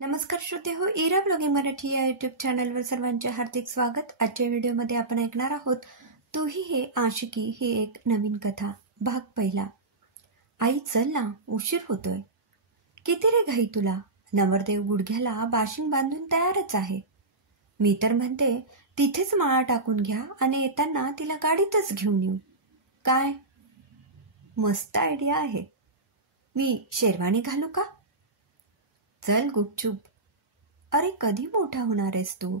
नमस्कार श्रोते हो, इरा ब्लॉगिंग मराठी या युट्यूब चॅनलवर सर्वांचे हार्दिक स्वागत। आजच्या व्हिडिओमध्ये आपण ऐकणार आहोत तू ही हे आशिकी ही एक नवीन कथा, भाग पहिला। आई चल ना, उशीर होतोय। किती रे घाई तुला? नवरदेव गुडघ्याला बाशिंग बांधून तयारच आहे। मी तर म्हणते तिथेच माळा टाकून घ्या आणि येताना तिला गाडीतच घेऊन येऊ। काय मस्त आयडिया आहे। मी शेरवानी घालू का? चल गुपचूप। अरे कधी मोठा होणार आहेस तू?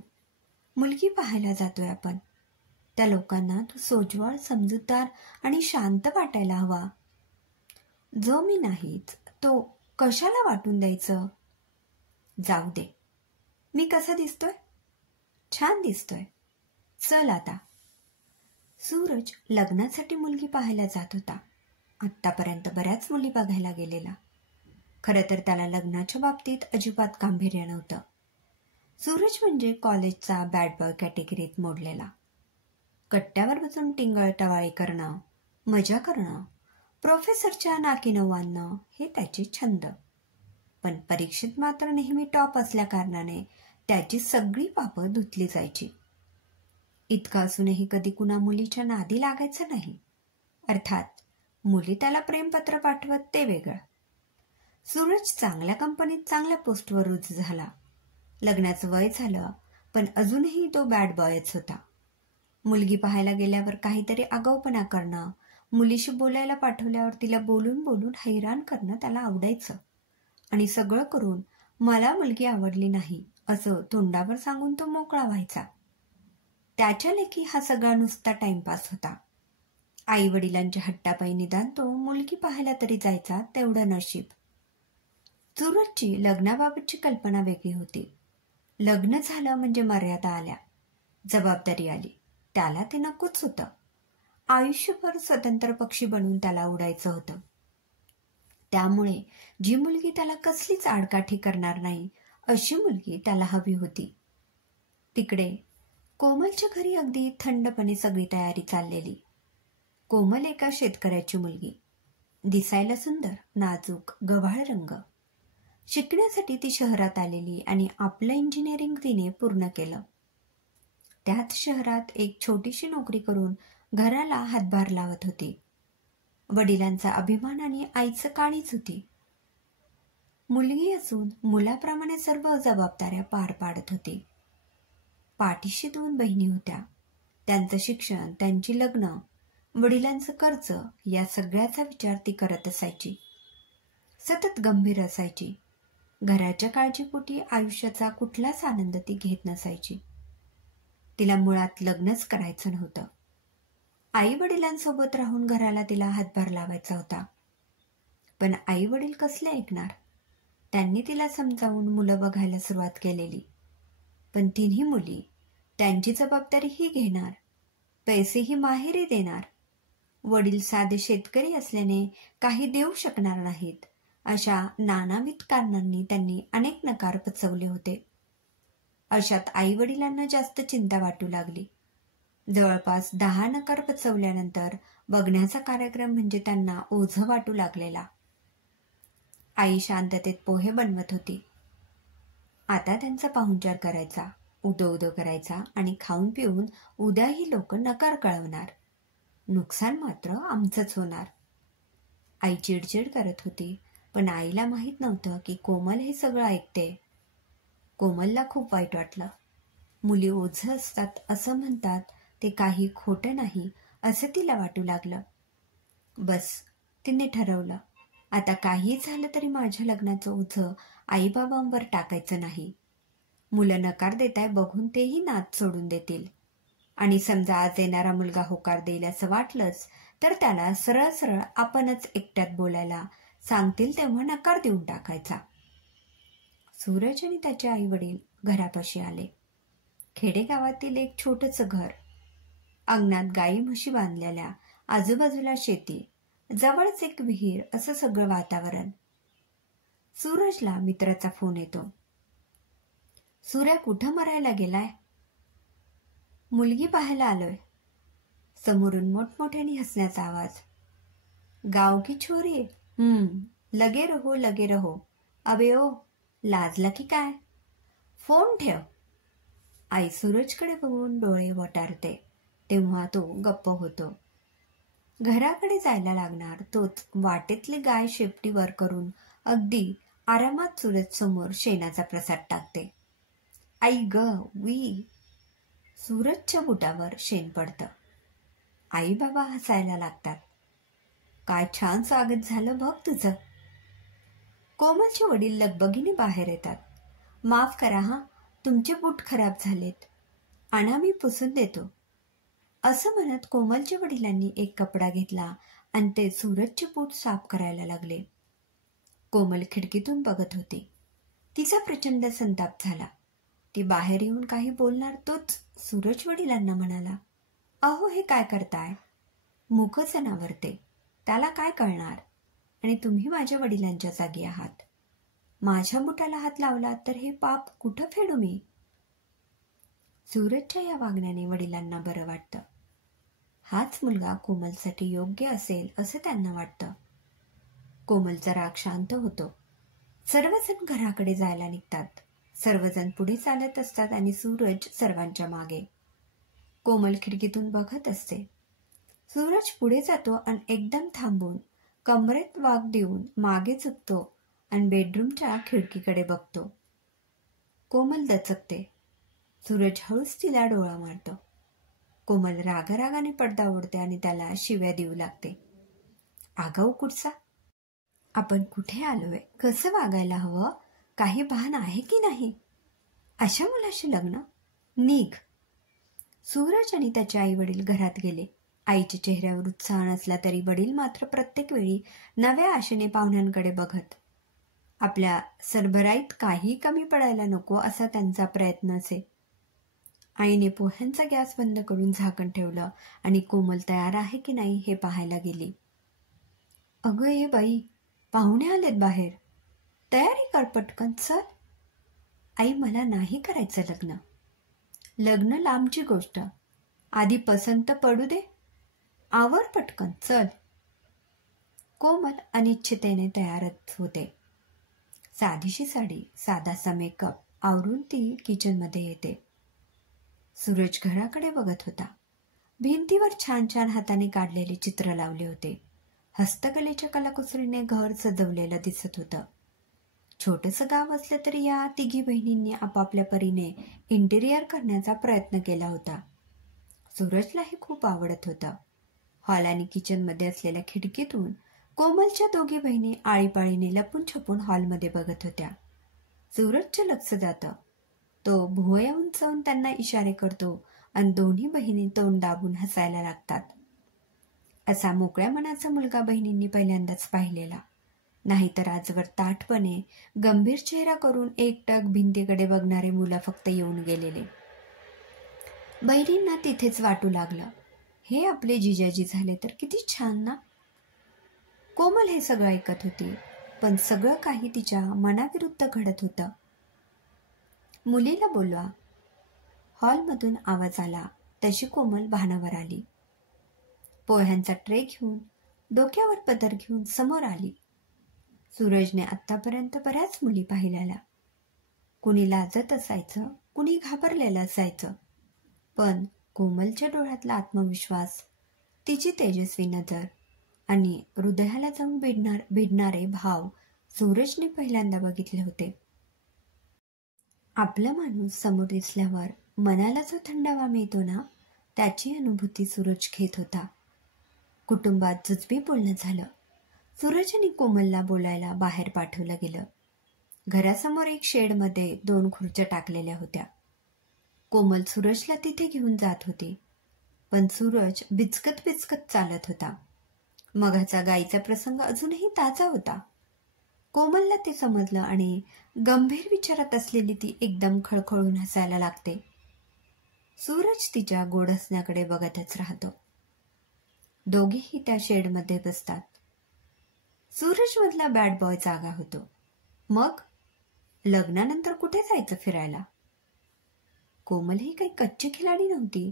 मुलगी पाहायला जातोय आपण। त्या लोकांना तू सोज्वळ, समजूतदार आणि शांत वाटायला हवा। जो मी नाहीच तो कशाला वाटून द्यायचं? जाऊ दे। मी कसा दिसतोय? छान दिसतोय। चल आता। सूरज लग्नासाठी मुलगी पाहायला जात होता। आत्तापर्यंत बऱ्याच मुली बघायला गेलेला। खरं तर त्याला लग्नाच्या बाबतीत अजिबात गांभीर्य नव्हतं। सूरज म्हणजे कॉलेजचा बॅड बॉय कॅटेगरीत मोडलेला। कट्ट्यावर बसून टिंगळटवाळी करणं, मजा करणं, प्रोफेसरच्या नाकीनऊ आणणं हे त्याचे छंद। पण परीक्षेत मात्र नेहमी टॉप असल्या कारणाने त्याची सगळी पापं धुतली जायची। इतकं असूनही कधी कुणा मुलीच्या नादी लागायचं नाही। अर्थात मुली त्याला प्रेमपत्र पाठवत ते वेगळं। सूरज चांगल्या कंपनीत चांगल्या पोस्टवर रुजू झाला। लग्नाचं वय झालं, पण अजूनही तो बॅड बॉयच होता। मुलगी पाहायला गेल्यावर काहीतरी आगाऊपणा करणं, मुलीशी बोलायला पाठवल्यावर तिला बोलून बोलून हैराण करणं त्याला आवडायचं। आणि सगळं करून मला मुलगी आवडली नाही असं तोंडावर सांगून तो मोकळा व्हायचा। त्याच्या लेखी हा सगळा नुसता टाइमपास होता। आई वडिलांच्या हट्टापायी निदान तो मुलगी पाहायला तरी जायचा तेवढं नशीब। सूरजची लग्नाबाबतची कल्पना वेगळी होती। लग्न झालं म्हणजे मर्यादा आल्या, जबाबदारी आली। त्याला ते नकोच होतं। आयुष्यभर स्वतंत्र पक्षी बनून त्याला उडायचं होतं। त्यामुळे जी मुलगी त्याला कसलीच आडकाठी करणार नाही अशी मुलगी त्याला हवी होती। तिकडे कोमलच्या घरी अगदी थंडपणे सगळी तयारी चाललेली। कोमल एका शेतकऱ्याची मुलगी, दिसायला सुंदर, नाजूक, गव्हाळ रंग। शिकण्यासाठी ती शहरात आलेली आणि आपलं इंजिनिअरिंग तिने पूर्ण केलं। त्याच शहरात एक छोटीशी नोकरी करून घराला हातभार लावत होती। वडिलांचा अभिमान आणि आईचं काळीज होती। मुलगी असून मुलाप्रमाणे सर्व जबाबदाऱ्या पार पाडत होती। पाठीशी 2 बहिणी होत्या। त्यांचं शिक्षण, त्यांची लग्न, वडिलांचं कर्ज या सगळ्याचा विचार ती करत असायची। सतत गंभीर असायची। घराच्या काळजीपोटी आयुष्याचा कुठलाच आनंद ती घेत नसायची। तिला मुळात लग्नच करायचं नव्हतं। आई वडिलांसोबत राहून घराला तिला हातभार लावायचा होता। पण आई वडील कसले ऐकणार? त्यांनी तिला समजावून मुलं बघायला सुरुवात केलेली। पण तिन्ही मुली त्यांची जबाबदारी ही घेणार, पैसेही माहेरी देणार। वडील साधे शेतकरी असल्याने काही देऊ शकणार नाहीत अशा नानाविध कारणांनी त्यांनी अनेक नकार पचवले होते। अशात आई वडिलांना जास्त चिंता वाटू लागली। जवळपास 10 नकार पचवल्यानंतर बघण्याचा कार्यक्रम म्हणजे त्यांना ओझं वाटू लागलेला। आई शांततेत पोहे बनवत होती। आता त्यांचा पाहुणचार करायचा, उदो करायचा आणि खाऊन पिऊन उद्याही लोक नकार कळवणार। नुकसान मात्र आमचंच होणार। आई चिडचिड करत होती, पण आईला माहित नव्हतं की कोमल हे सगळं ऐकते। कोमलला खूप वाईट वाटलं। मुली ओझं असतात असं म्हणतात ते काही खोटं नाही असं तिला वाटू लागलं। बस, तिने ठरवलं, आता काही झालं तरी माझ्या लग्नाचं ओझं आईबाबांवर टाकायचं नाही। मुलं नकार देताय बघून तेही नाद सोडून देतील। आणि समजा आज येणारा मुलगा होकार देईल असं वाटलंच तर त्याला सरळ सरळ आपणच एकट्यात बोलायला सांगतील तेव्हा नकार देऊन टाकायचा। सूरज आणि त्याचे आई वडील घरापाशी आले। खेडेगावातील एक छोटंसं घर, अंगणात गाई म्हशी बांधलेल्या, आजूबाजूला शेती, जवळच एक विहीर, असं सगळं वातावरण। सूरजला मित्राचा फोन येतो। सूर्या कुठं मरायला गेलाय? मुलगी पाहायला आलोय। समोरून मोठमोठ्याने हसण्याचा आवाज। गाव की छोरी? लगे रहो लगे रहो। अबे ओ, लाजला की काय? फोन ठेव. आई सूरजकडे बघून डोळे वटारते तेव्हा तो गप्प होतो. घराकडे जायला लागणार तोच वाटेतली गाय शेपटी वर करून अगदी आरामात सूरज समोर शेणाचा प्रसाद टाकते. आई ग वी. सूरजच्या बुटावर शेण पडतं. आई बाबा हसायला लागतात. काय छान स्वागत झालं बघ तुझं. कोमलचे वडील लगबगीने बाहेर येतात. माफ करा हा, तुमचे बूट खराब झालेत. आणा मी पुसून देतो. असं म्हणत कोमलच्या वडिलांनी एक कपडा घेतला आणि ते सूरजचे बूट साफ करायला लागले. कोमल खिडकीतून बघत होती. तिचा प्रचंड संताप झाला. ती बाहेर येऊन काही बोलणार तोच सूरज वडिलांना म्हणाला, अहो हे काय करताय? मूक जनावर ते, त्याला काय कळणार? आणि तुम्ही माझ्या वडिलांच्या जागी आहात. माझ्या बुटाला हात लावला तर हे पाप कुठं फेडू मी? सूरजच्या या वागण्याने वडिलांना बरं वाटतं. हाच मुलगा कोमलसाठी योग्य असेल असं त्यांना वाटतं. कोमलचा राग शांत होतो. सर्वजण घराकडे जायला निघतात. सर्वजण पुढे चालत असतात आणि सूरज सर्वांच्या मागे. कोमल खिडकीतून बघत असते. सूरज पुढे जातो आणि एकदम थांबून कमरेत वाक देऊन मागे झुकतो आणि बेडरूमच्या खिडकीकडे बघतो. कोमल दचकते. सूरज हळूच तिला डोळा मारतो. कोमल रागारागाने पडदा ओढते आणि त्याला शिव्या देऊ लागते. आगाऊ कुठचा, आपण कुठे आलोय, कसं वागायला हवं, काही भान आहे की नाही? अशा मुलाशी लग्न, निघ. सूरज आणि त्याचे आई वडील घरात गेले. आईच्या चेहऱ्यावर उत्साह नसला तरी वडील मात्र प्रत्येक वेळी नव्या आशेने पाहुण्यांकडे बघत. आपल्या सरभराईत काही कमी पडायला नको असा त्यांचा प्रयत्न असे. आईने पोह्यांचा गॅस बंद करून झाकण ठेवलं आणि कोमल तयार आहे की नाही हे पाहायला गेली. अगं ये बाई, पाहुणे आलेत बाहेर, तयारी कर पटकन, चल. आई मला नाही करायचं लग्न. लग्न लांबची गोष्ट, आधी पसंत पडू दे, आवर पटकन, चल. कोमल अनिच्छितेने तयारच होते. साधीशी साडी, साधासा मेकअप आवरून ती किचनमध्ये येते. सूरज घराकडे बघत होता. भिंतीवर छान छान हाताने काढलेले चित्र लावले होते. हस्तकलेच्या कलाकुसरीने घर सजवलेलं दिसत होतं. छोटंसं गाव असलं तरी या तिघी बहिणींनी आपापल्या परीने इंटेरियर करण्याचा प्रयत्न केला होता. सूरजलाही खूप आवडत होतं. हॉल आणि किचनमध्ये असलेल्या खिडकीतून कोमलच्या दोघी बहिणी आळीपाळीने लपून छपून हॉलमध्ये बघत होत्या. सूरजचं लक्ष जातं. तो भुवया उंचावून त्यांना इशारे करतो आणि दोन्ही बहिणी तोंड दाबून हसायला लागतात. असा मोकळ्या मनाचा मुलगा बहिणींनी पहिल्यांदाच पाहिलेला. नाहीतर आजवर ताठपणे गंभीर चेहरा करून एकटक भिंतीकडे बघणारे मुलं फक्त येऊन गेलेले. बहिणींना तिथेच वाटू लागलं, हे आपले जिजाजी झाले तर किती छान ना. कोमल हे सगळं ऐकत होती, पण सगळं काही तिच्या मनाविरुद्ध घडत होतं. मुलीला बोलवा. हॉलमधून आवाज आला तशी कोमल भानावर आली. पोह्यांचा ट्रे घेऊन, डोक्यावर पदर घेऊन समोर आली. सूरजने आत्तापर्यंत बऱ्याच मुली पाहिलेल्या. कुणी लाजत असायचं, कुणी घाबरलेलं असायचं, पण कोमलच्या डोळ्यातला आत्मविश्वास, तिची तेजस्वी नजर आणि हृदयाला जाऊन भिडणारे भाव सूरजने पहिल्यांदा बघितले होते. आपला माणूस समोर दिसल्यावर मनाला जो थंडावा मिळतो ना, त्याची अनुभूती सूरज घेत होता. कुटुंबात जुजबी बोलणं झालं. सूरज आणि कोमलला बोलायला बाहेर पाठवलं गेलं. घरासमोर एक शेडमध्ये 2 खुर्च्या टाकलेल्या होत्या. कोमल सूरजला तिथे घेऊन जात होती, पण सूरज बिचकत बिचकत चालत होता. मघाचा गाईचा प्रसंग अजूनही ताजा होता. कोमलला ते समजलं आणि गंभीर विचारात असलेली ती एकदम खळखळून हसायला लागते. सूरज तिच्या गोड हसण्याकडे बघतच राहतो. दोघेही त्या शेडमध्ये बसतात. सूरजमधला बॅड बॉय जागा होतो. मग लग्नानंतर कुठे जायचं फिरायला? कोमल ही काही कच्ची खिलाडी नव्हती.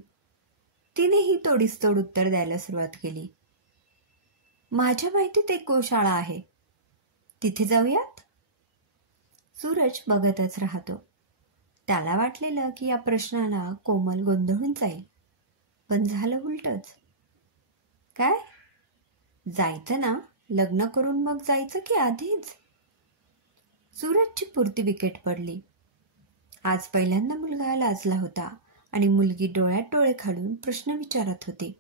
तिनेही तोडीस तोड उत्तर द्यायला सुरुवात केली. माझ्या माहितीत एक गोशाळा आहे, तिथे जाऊयात. सूरज बघतच राहतो. त्याला वाटलेलं की या प्रश्नाला कोमल गोंधळून जाईल, पण झालं उलटच. काय? जायचं ना? लग्न करून मग जायचं की आधीच? सूरजची पुरती विकेट पडली. आज पहिल्यांदा मुलगा लाजला होता आणि मुलगी डोळ्यात डोळे घालून प्रश्न विचारत होती.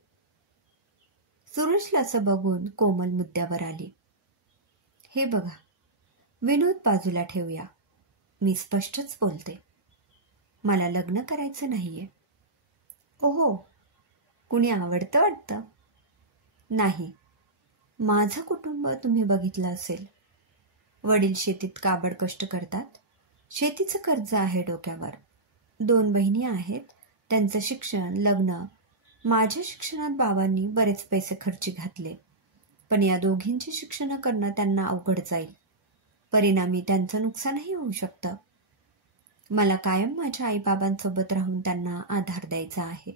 सूरजला असं बघून कोमल मुद्द्यावर आली. हे बघा, विनोद बाजूला ठेवूया. मी स्पष्टच बोलते. मला लग्न करायचं नाहीये. ओहो, कुणी आवडतं वाटतं? नाही. माझं कुटुंब तुम्ही बघितलं असेल. वडील शेतीत काबड कष्ट करतात. शेतीचं कर्ज आहे डोक्यावर. 2 बहिणी आहेत. त्यांचं शिक्षण, लग्न. माझ्या शिक्षणात बाबांनी बरेच पैसे खर्ची घातले, पण या दोघींची शिक्षण करणं त्यांना अवघड जाईल. परिणामी त्यांचं नुकसानही होऊ शकतं. मला कायम माझ्या आईबाबांसोबत राहून त्यांना आधार द्यायचा आहे.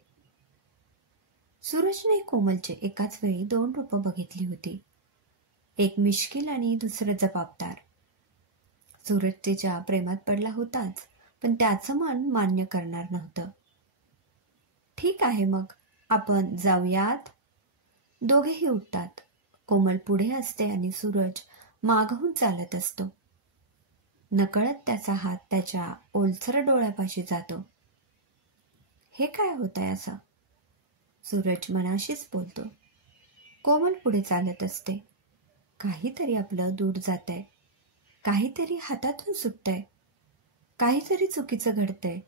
सूरजने कोमलचे एकाच वेळी 2 रूपं बघितली होती. एक मिश्किल आणि दुसरं जबाबदार. सूरज तिच्या प्रेमात पडला होताच, पण त्याचं मन मान्य करणार नव्हतं. ठीक आहे, मग आपण जाऊयात. दोघेही उठतात. कोमल पुढे असते आणि सूरज मागहून चालत असतो. नकळत त्याचा हात त्याच्या ओलसर डोळ्यापाशी जातो. हे काय होतंय असं? सूरज मनाशीच बोलतो. कोमल पुढे चालत असते. काहीतरी आपलं दूर जातंय. काहीतरी हातातून सुटतंय. काहीतरी चुकीचं घडतंय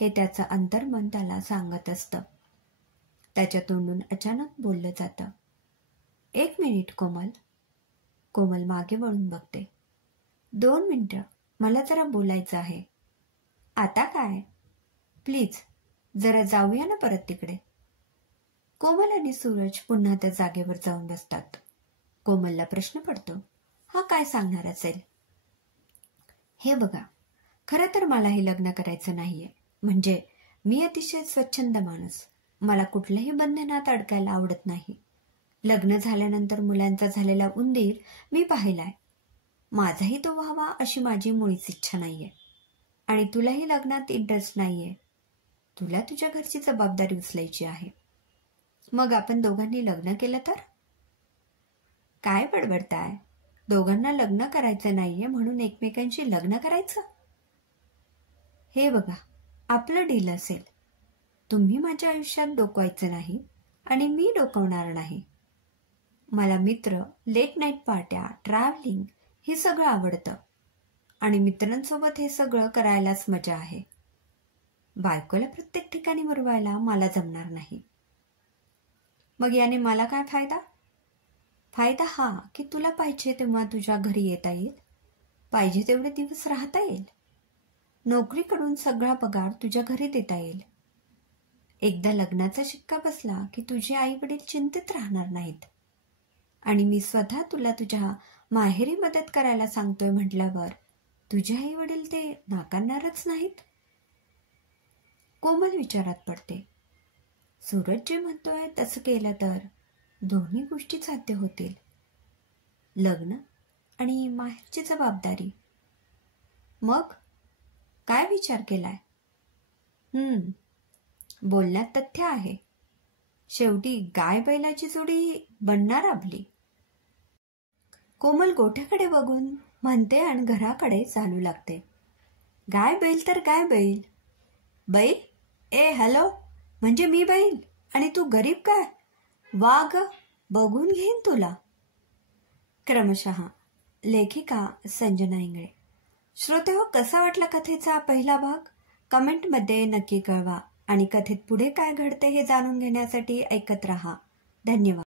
हे त्याचं अंतर्मन त्याला सांगत असतं. त्याच्या तोंडून अचानक बोललं जातं. 1 मिनिट कोमल. कोमल मागे वळून बघते. 2 मिनिटं, मला जरा बोलायचं आहे. आता काय? प्लीज जरा जाऊया ना परत तिकडे. कोमल आणि सूरज पुन्हा त्या जागेवर जाऊन बसतात. कोमलला प्रश्न पडतो, हा काय सांगणार असेल? हे बघा, खरं तर मलाही लग्न करायचं नाहीये. म्हणजे मी अतिशय स्वच्छंद माणूस. मला कुठल्याही बंधनात अडकायला आवडत नाही. लग्न झाल्यानंतर मुलांचा झालेला उंदीर मी पाहिलाय. माझाही तो व्हावा अशी माझी मुळीच इच्छा नाहीये. आणि तुलाही लग्नात इंटरेस्ट नाहीये. तुला तुझ्या घरची जबाबदारी उचलायची आहे. मग आपण दोघांनी लग्न केलं तर? काय बडबडताय? दोघांना लग्न करायचं नाहीये म्हणून एकमेकांशी लग्न करायचं? हे बघा, आपलं डील असेल. तुम्ही माझ्या आयुष्यात डोकवायचं नाही आणि मी डोकवणार नाही. मला मित्र, लेट नाईट पार्ट्या, ट्रॅव्हलिंग हे सगळं आवडतं आणि मित्रांसोबत हे सगळं करायलाच मजा आहे. बायकोला प्रत्येक ठिकाणी मुरवायला मला जमणार नाही. मग याने मला काय फायदा? फायदा हा की तुला पाहिजे तेव्हा तुझ्या घरी येता येईल. पाहिजे तेवढे दिवस राहता येईल. नोकरीकडून सगळा पगार तुझ्या घरी देता येईल. एकदा लग्नाचा शिक्का बसला की तुझे आई वडील चिंतित राहणार नाहीत. आणि मी स्वतः तुला तुझ्या माहेरी मदत करायला सांगतोय म्हटल्यावर तुझे आई वडील ते नाकारणारच नाहीत. कोमल विचारात पडते. सूरज जे म्हणतोय तसं केलं तर दोन्ही गोष्टी साध्य होतील. लग्न आणि माहेरची जबाबदारी. मग काय विचार केलाय? बोलण्यात तथ्य आहे. शेवटी गाय बैलाची जोडी बनणार आपली. कोमल गोठ्याकडे बघून म्हणते आणि घराकडे चालू लागते. गाय बैल तर गाय बैल. बैल? ए हॅलो, म्हणजे मी बैल आणि तू गरीब काय? वाघ बघून घेईन तुला. क्रमशः लेखिका संजना इंगळे. श्रोतेहो, कसा वाटला कथेचा पहिला भाग? कमेंटमध्ये नक्की कळवा आणि कथेत पुढे काय घडते हे जाणून घेण्यासाठी ऐकत रहा. धन्यवाद.